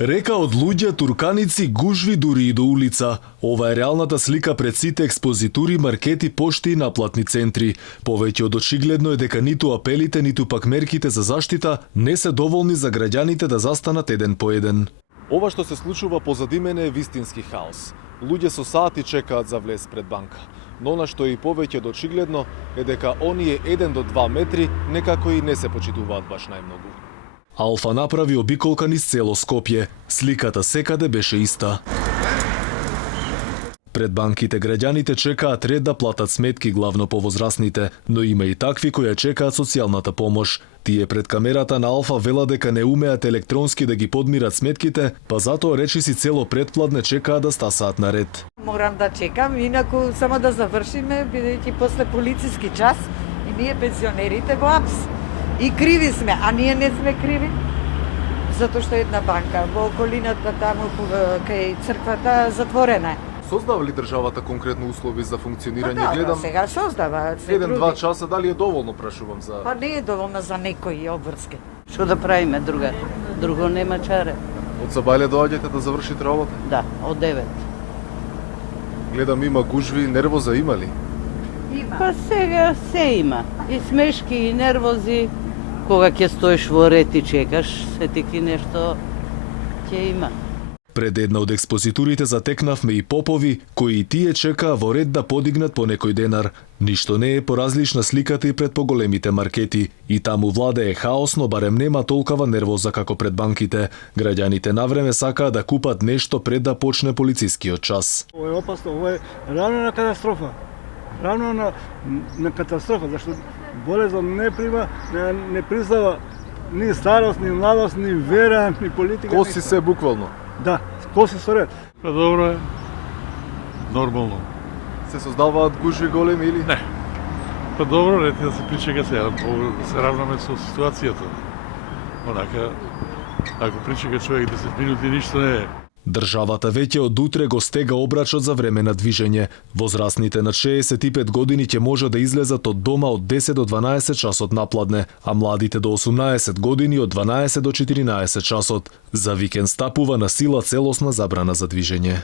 Река од луѓе, турканици, гужви дури и до улица. Ова е реалната слика пред сите експозитури, маркети, пошти и наплатни центри. Повеќе од очигледно е дека ниту апелите, ниту пак мерките за заштита не се доволни за граѓаните да застанат еден по еден. Ова што се случува позади мене е вистински хаос. Луѓе со сати чекаат за влез пред банка. Но она што е и повеќе од очигледно е дека оние 1 до 2 метри некако и не се почитуваат баш најмногу. Алфа направи обиколка низ цело Скопје. Сликата секаде беше иста. Пред банките граѓаните чекаат ред да платат сметки, главно повозрасните, но има и такви кои чекаат социјалната помош. Тие пред камерата на Алфа велат дека не умеат електронски да ги подмират сметките, па затоа речиси цело предпладне чекаат да стасаат на ред. Морам да чекам, инаку само да завршиме, бидејќи после полициски час и ние пензионерите во апс. И криви сме, а ние не сме криви. Затоа што една банка во околината таму кај црквата затворена е. Создава ли државата конкретно услови за функционирање? Да, Гледам сега создава. 1-2 часа, дали е доволно, прашувам за... Па не е доволно за некои обврски. Што да правиме друга? Друго нема чаре. Од Сабајле доаѓате да завршите работа? Да, од 9. Гледам има гужви, нервоза има ли? Па сега се има. И смешки, и нервози. Кога ќе стоиш во ред и чекаш, сетики нешто ќе има. Пред една од експозитурите затекнавме и попови, кои и тие чекаа во ред да подигнат по некој денар. Ништо не е поразлична сликата и пред поголемите маркети. И таму владее хаосно, барем нема толкова нервоза како пред банките. Граѓаните навреме сакаат да купат нешто пред да почне полицискиот час. Ова е опасно, ова е рано на катастрофа. Рано на катастрофа, зашто болезон не признава ни старост, ни младост, ни вера, ни политика. Коси се буквално. Да, коси со ред. Па добро е. Нормално. Се создаваат гужви големи или? Не. Па добро, ред да се причека сега, да се равнаме со ситуацијата. Онака, ако причека човек 10 минути, ништо не е. Државата веќе од утре го стега обрачот за време на движење. Возрастните над 65 години ќе може да излезат од дома од 10 до 12 часот напладне, а младите до 18 години од 12 до 14 часот. За викенд стапува на сила целосна забрана за движење.